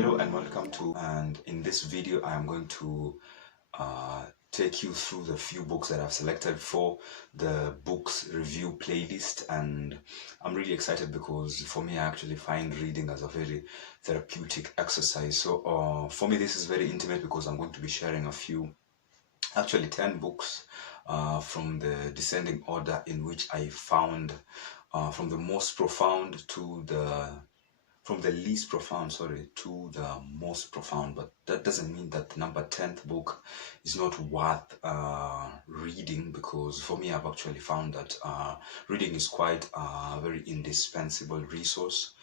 Hello and welcome to, and in this video I am going to take you through the few books that I've selected for the books review playlist. And I'm really excited because for me I actually find reading as a very therapeutic exercise. So for me this is very intimate because I'm going to be sharing a few, actually 10 books from the descending order in which I found from the most profound to from the least profound, to the most profound. But that doesn't mean that the number 10th book is not worth reading, because for me I've actually found that reading is quite a very indispensable resource.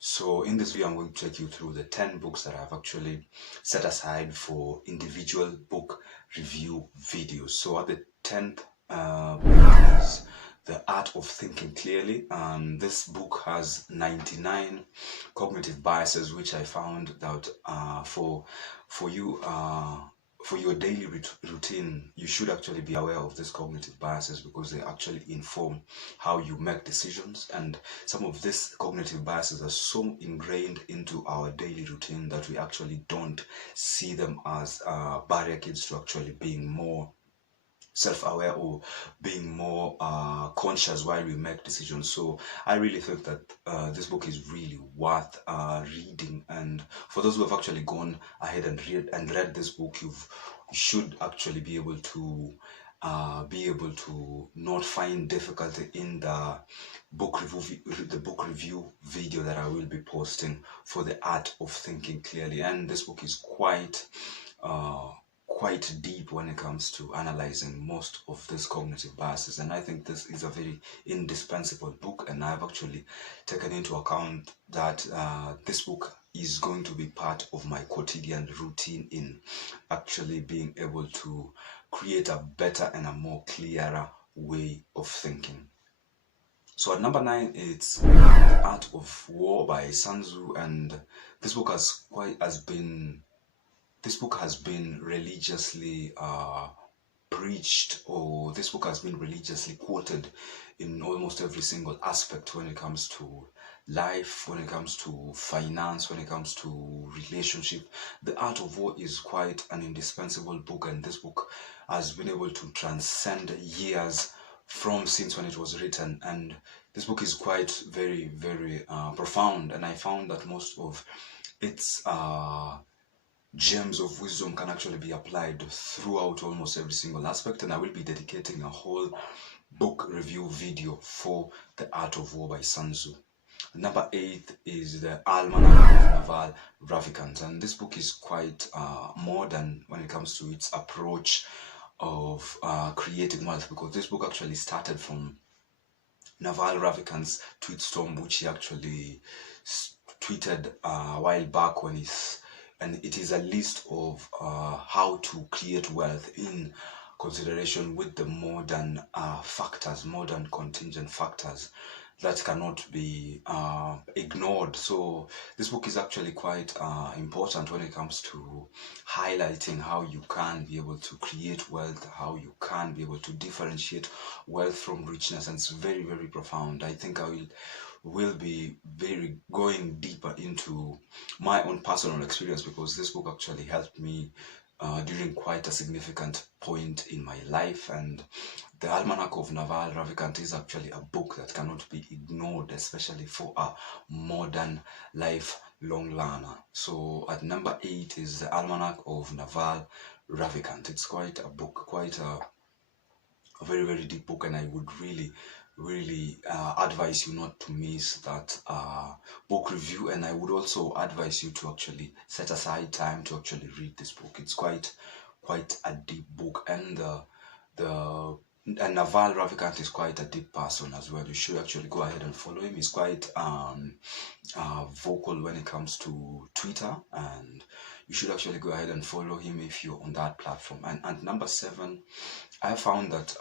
So in this video I'm going to take you through the 10 books that I've actually set aside for individual book review videos. So at the 10th book is The Art of Thinking Clearly, and this book has 99 cognitive biases, which I found that for your daily routine, you should actually be aware of these cognitive biases, because they actually inform how you make decisions. And some of these cognitive biases are so ingrained into our daily routine that we actually don't see them as barricades to actually being more self-aware or being more conscious while we make decisions. So I really think that this book is really worth reading. And for those who have actually gone ahead and read this book, you should actually be able to not find difficulty in the book review video that I will be posting for The Art of Thinking Clearly. And this book is quite deep when it comes to analyzing most of these cognitive biases, and I think this is a very indispensable book. And I've actually taken into account that this book is going to be part of my quotidian routine in actually being able to create a better and a more clearer way of thinking. So at number 9, it's The Art of War by Sun Tzu, and this book has been religiously preached, or this book has been religiously quoted in almost every single aspect when it comes to life, when it comes to finance, when it comes to relationship. The Art of War is quite an indispensable book, and this book has been able to transcend years since when it was written. And this book is quite very, very profound, and I found that most of its gems of wisdom can actually be applied throughout almost every single aspect. And I will be dedicating a whole book review video for The Art of War by Sun Tzu. Number 8 is the Almanack of Naval, Ravikant, and this book is quite modern when it comes to its approach of creating wealth, because this book actually started from Naval Ravikant's tweet storm, which he actually tweeted a while back, and it is a list of how to create wealth in consideration with the modern contingent factors that cannot be ignored. So this book is actually quite important when it comes to highlighting how you can be able to create wealth, how you can be able to differentiate wealth from richness, and it's very, very profound. I think I will be going deeper into my own personal experience, because this book actually helped me during quite a significant point in my life. And the Almanack of Naval Ravikant is actually a book that cannot be ignored, especially for a modern lifelong learner. So at number 8 is the Almanack of Naval Ravikant. It's quite a book, quite a very, very deep book, and I would really advise you not to miss that book review. And I would also advise you to actually set aside time to actually read this book. It's quite a deep book, and Naval Ravikant is quite a deep person as well. You should actually go ahead and follow him. He's quite vocal when it comes to Twitter, and you should actually go ahead and follow him if you're on that platform. And number 7, I found that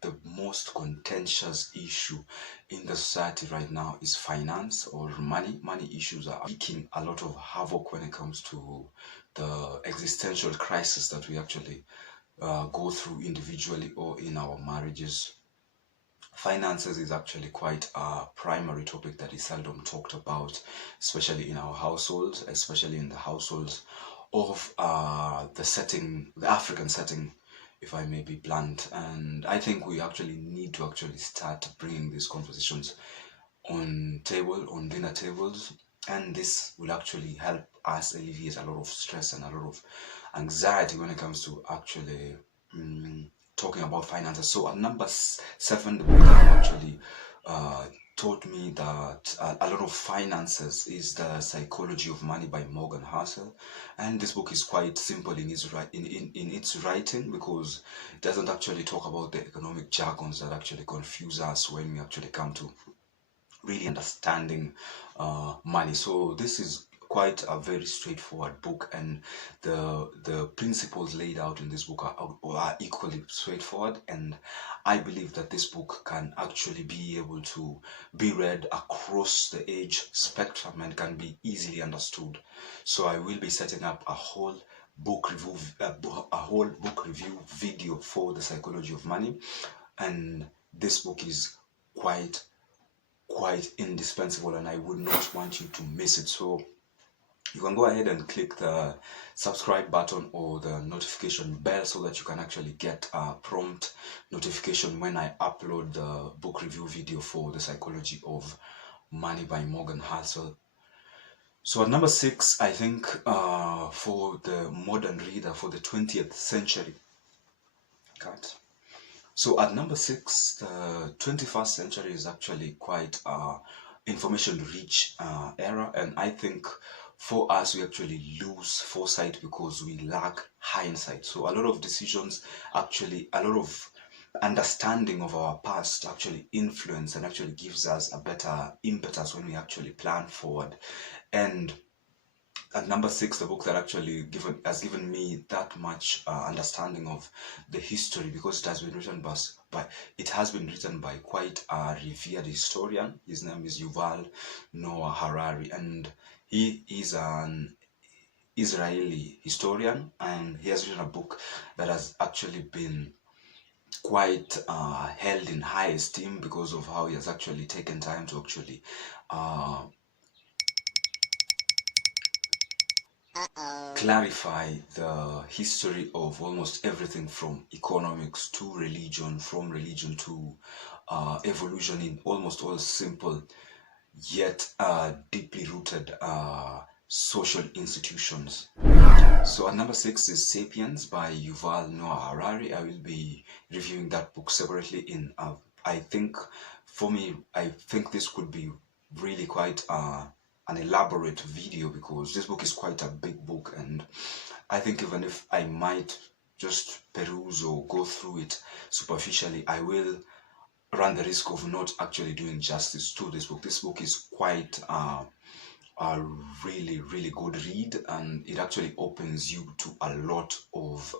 the most contentious issue in the society right now is finance or money. Money issues are wreaking a lot of havoc when it comes to the existential crisis that we actually go through individually or in our marriages. finances is actually quite a primary topic that is seldom talked about, especially in our households, especially in the households of the African setting, if I may be blunt. And I think we actually need to actually start bringing these conversations on dinner tables, and this will actually help us alleviate a lot of stress and a lot of anxiety when it comes to actually talking about finances. So at number 7, the book that actually taught me that a lot of finances is The Psychology of Money by Morgan Housel. And this book is quite simple in its writing, because it doesn't actually talk about the economic jargons that actually confuse us when we actually come to really understanding money. So this is quite a very straightforward book, and the principles laid out in this book are equally straightforward, and I believe that this book can actually be able to be read across the age spectrum and can be easily understood. So I will be setting up a whole book review video for The Psychology of Money, and this book is quite indispensable, and I would not want you to miss it. So you can go ahead and click the subscribe button or the notification bell so that you can actually get a prompt notification when I upload the book review video for The Psychology of Money by Morgan Housel. So at number 6, I think for the modern reader, for the 20th century, so at number 6, the 21st century is actually quite information-rich era, and I think for us, we actually lose foresight because we lack hindsight. So a lot of decisions, actually, a lot of understanding of our past actually influence and actually gives us a better impetus when we actually plan forward. And at number 6, the book that actually has given me that much understanding of the history, because it has been written by quite a revered historian. His name is Yuval Noah Harari, and he is an Israeli historian, and he has written a book that has actually been quite held in high esteem because of how he has actually taken time to actually clarify the history of almost everything from economics to religion, from religion to evolution, in almost all simple yet deeply rooted social institutions. So at number 6 is Sapiens by Yuval Noah Harari. I will be reviewing that book separately I think this could be really quite an elaborate video, because this book is quite a big book, and I think even if I might just peruse or go through it superficially, I will run the risk of not actually doing justice to this book. This book is quite a really, really good read, and it actually opens you to a lot of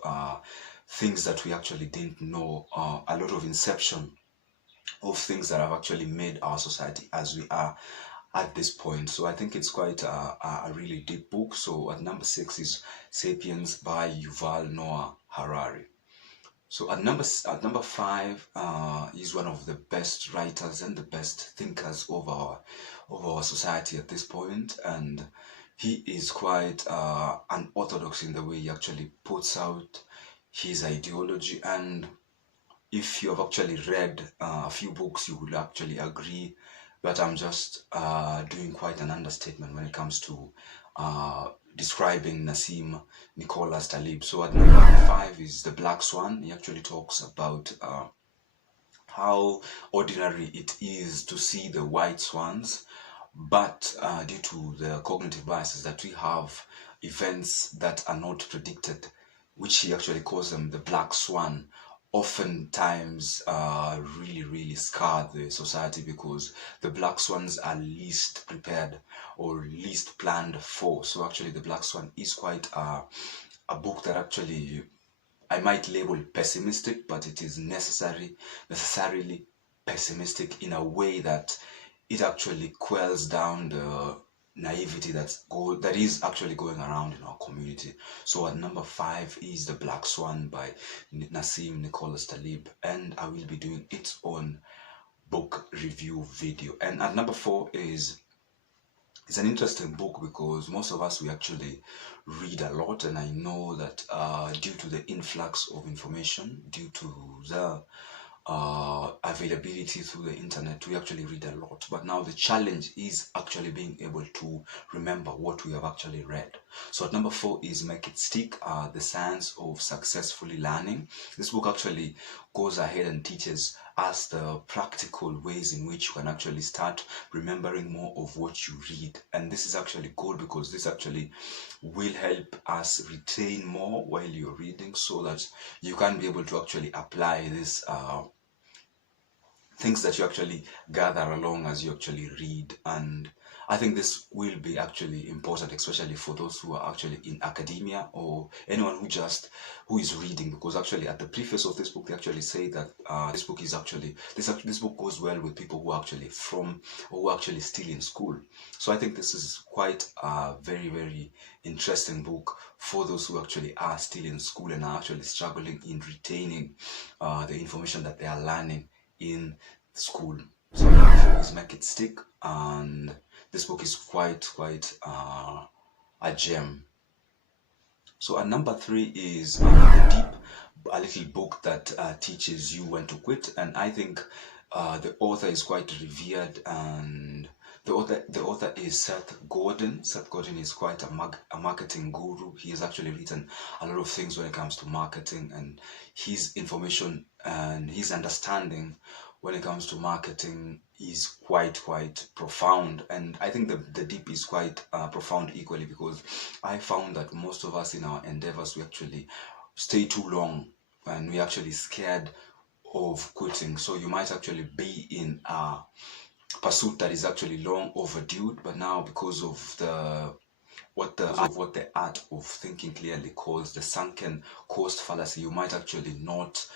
things that we actually didn't know, a lot of inception of things that have actually made our society as we are at this point. So I think it's quite a really deep book. So at number 6 is Sapiens by Yuval Noah Harari. So at number 5 is one of the best writers and the best thinkers of our society at this point, and he is quite unorthodox in the way he actually puts out his ideology. And if you have actually read a few books, you will actually agree that I'm just doing quite an understatement when it comes to describing Nassim Nicholas Talib. So at number 5 is The Black Swan. He actually talks about how ordinary it is to see the white swans, but due to the cognitive biases that we have, events that are not predicted, which he actually calls them the black swan, oftentimes really scar the society, because the black swans are least prepared or least planned for. So actually the Black Swan is quite a book that actually I might label pessimistic, but it is necessarily pessimistic in a way that it actually quells down the naivety that is actually going around in our community. So at number 5 is The Black Swan by Nassim Nicholas Talib, and I will be doing it on book review video. And at number 4 is it's an interesting book because most of us, we actually read a lot, and I know that due to the influx of information, due to the availability through the internet, we actually read a lot. But now the challenge is actually being able to remember what we have actually read. So at number 4 is Make It Stick, The Science of Successfully Learning. This book actually goes ahead and teaches us the practical ways in which you can actually start remembering more of what you read. And this is actually good because this actually will help us retain more while you're reading, so that you can be able to actually apply this things that you actually gather along as you actually read. And I think this will be actually important, especially for those who are actually in academia or anyone who is reading, because actually at the preface of this book they actually say that this book is actually this book goes well with people who are actually who are actually still in school. So I think this is quite a very, very interesting book for those who actually are still in school and are actually struggling in retaining the information that they are learning in school. So number 4 is Make It Stick, and this book is quite a gem. So at number 3 is The Deep, a little book that teaches you when to quit. And I think the author is quite revered, and the author is Seth Godin. Seth Godin is quite a marketing guru. He has actually written a lot of things when it comes to marketing, and his information and his understanding when it comes to marketing is quite profound. And I think the Deep is quite profound equally, because I found that most of us in our endeavors, we actually stay too long and we actually scared of quitting. So you might actually be in a pursuit that is actually long overdue, but now because of what the art of thinking clearly calls the sunken cost fallacy, you might actually not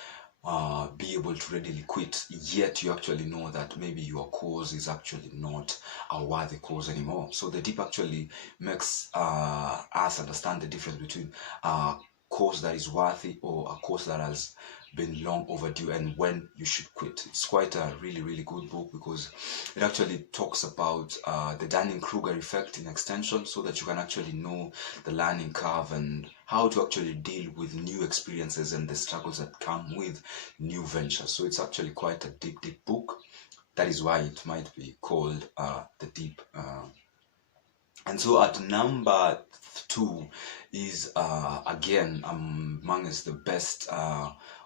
be able to readily quit, yet you actually know that maybe your cause is actually not a worthy cause anymore. So the Deep actually makes us understand the difference between a cause that is worthy or a cause that has been long overdue, and when you should quit. It's quite a really good book, because it actually talks about the Dunning-Kruger effect in extension, so that you can actually know the learning curve and how to actually deal with new experiences and the struggles that come with new ventures. So it's actually quite a deep book. That is why it might be called The Deep. And so at number 2 is again amongst the best,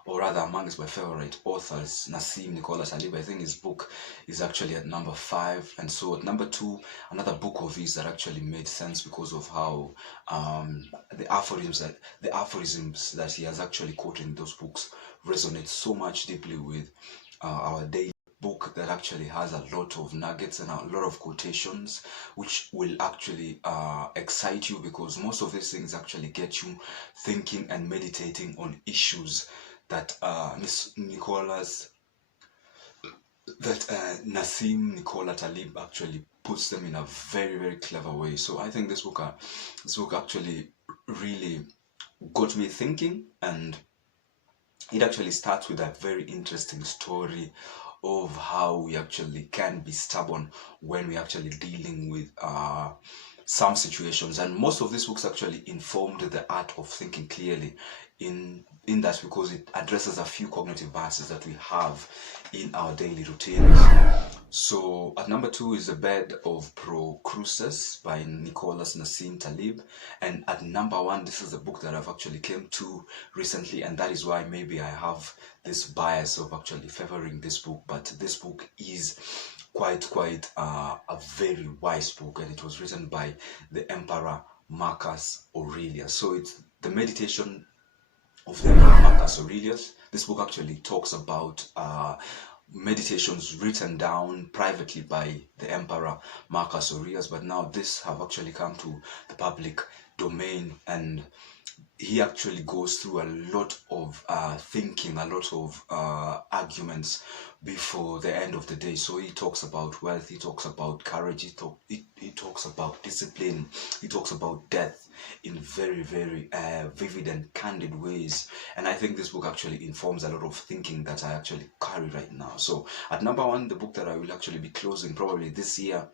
or rather amongst my favorite authors, Nassim Talib. I think his book is actually at number 5. And so at number 2, another book of his that actually made sense because of how the aphorisms that he has actually quoted in those books resonate so much deeply with our daily book, that actually has a lot of nuggets and a lot of quotations which will actually excite you, because most of these things actually get you thinking and meditating on issues that Nassim Talib actually puts them in a very clever way. So I think this book actually really got me thinking, and it actually starts with a very interesting story of how we actually can be stubborn when we're actually dealing with some situations. And most of these books actually informed the art of thinking clearly in that, because it addresses a few cognitive biases that we have in our daily routines. So at number 2 is The Bed of Procrustes by Nassim Talib. And at number 1, this is a book that I've actually came to recently, and that is why maybe I have this bias of actually favoring this book. But this book is quite a very wise book, and it was written by the Emperor Marcus Aurelius. So it's the meditation of the Emperor Marcus Aurelius. This book actually talks about meditations written down privately by the Emperor Marcus Aurelius, but now this have actually come to the public domain, and he actually goes through a lot of thinking, a lot of arguments before the end of the day. So he talks about wealth, he talks about courage, he talks about discipline, he talks about death in very, very vivid and candid ways. And I think this book actually informs a lot of thinking that I actually carry right now. So at number one, the book that I will actually be closing probably this year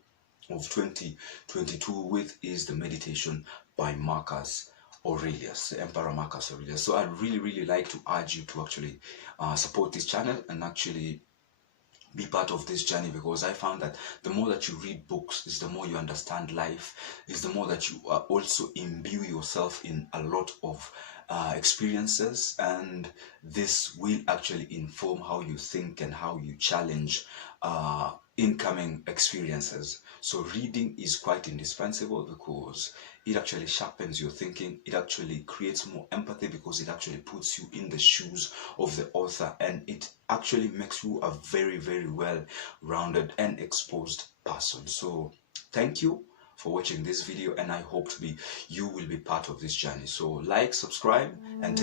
of 2022 with is The Meditation by Marcus Aurelius, the Emperor Marcus Aurelius. So I'd really, really like to urge you to actually support this channel and actually be part of this journey, because I found that the more that you read books is the more you understand life, is the more that you also imbue yourself in a lot of experiences, and this will actually inform how you think and how you challenge incoming experiences. So reading is quite indispensable because it actually sharpens your thinking, it actually creates more empathy because it actually puts you in the shoes of the author, and it actually makes you a very, very well-rounded and exposed person. So thank you for watching this video, and I hope you will be part of this journey. So like, subscribe, and